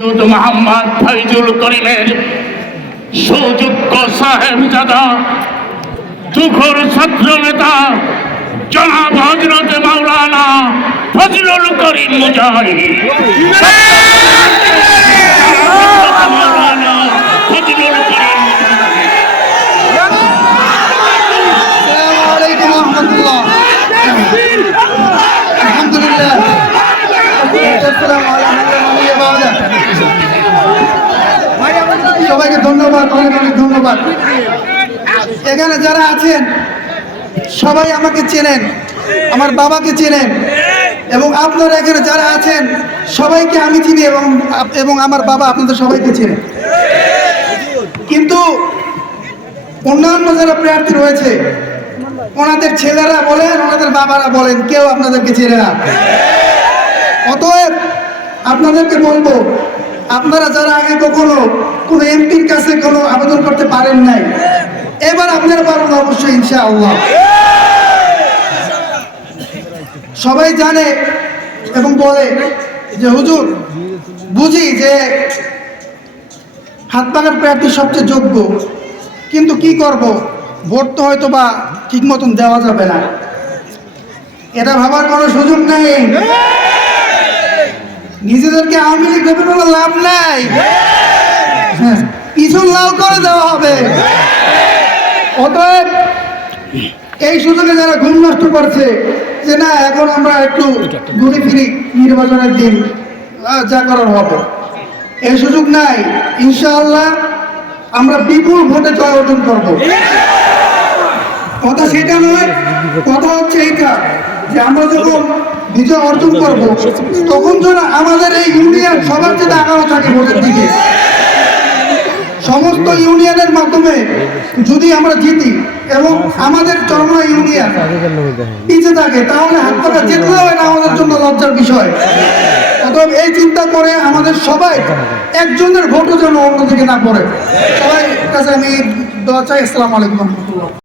মোহাম্মদ ফয়জুল করিমের সুযোগ্য সাহেবজাদা তুখোর ছাত্র নেতা জনাব হযরত মাওলানা ফজলুল করিম মুজাহিদ মাওলানা ফজলুল করিম আসসালামু আলাইকুম ওয়া রাহমাতুল্লাহ। আলহামদুলিল্লাহ। আসসালামু আলাইকুম। সবাইকে ধন্যবাদ, অনেক অনেক ধন্যবাদ। এখানে যারা আছেন সবাই আমাকে চেনেন, আমার বাবাকে চেনেন, এবং আপনারা এখানে যারা আছেন সবাইকে আমি চিনি এবং আমার বাবা আপনাদের সবাইকে চেনেন। কিন্তু অন্যান্য যারা প্রার্থী রয়েছে ওনাদের ছেলেরা বলেন, ওনাদের বাবারা বলেন, কেউ আপনাদেরকে চেনে না। অতএব আপনাদেরকে বলবো, আপনারা যারা আগে কখনো কোনো এমপির কাছে কোনো আবেদন করতে পারেন নাই, এবার আপনারা পারবেন অবশ্যই ইনশাআল্লাহ। সবাই জানে এবং বলে যে হুজুর, বুঝি যে হাতবাগান প্রার্থী সবচেয়ে যোগ্য, কিন্তু কি করব, ভোট তো হয়তো বা ঠিক মতন দেওয়া যাবে না। এটা ভাবার কোনো সুযোগ নেই। নিজেদেরকে আওয়ামী লীগ ভেবে কোনো লাভ নাই, পিছন লাল করে দেওয়া হবে। অতএব এই সুযোগে যারা ঘুম নষ্ট করছে যে না এখন আমরা একটু ঘুরে ফিরি, নির্বাচনের দিন যা করার হবে, এই সুযোগ নাই। ইনশাআল্লাহ আমরা বিপুল ভোটে জয় অর্জন করবো। কথা সেটা নয়, কথা হচ্ছে এইটা যে আমরা যখন বিজয় অর্জন করব তখন যেন আমাদের এই ইউনিয়ন সবার চেয়ে আগানো থাকে ভোটের দিকে। সমস্ত ইউনিয়নের মাধ্যমে যদি আমরা জিতি এবং আমাদের চরমা ইউনিয়ন পিছিয়ে থাকে তাহলে হাতপাখা জিতলে হয় না আমাদের জন্য লজ্জার বিষয়। অতএব এই চিন্তা করে আমাদের সবাই একজনের ভোটও যেন অন্যদিকে না পড়ে। সবাই কাছে আমি দোয়া চাই। আসসালামু আলাইকুম ওয়া রাহমাতুল্লাহ।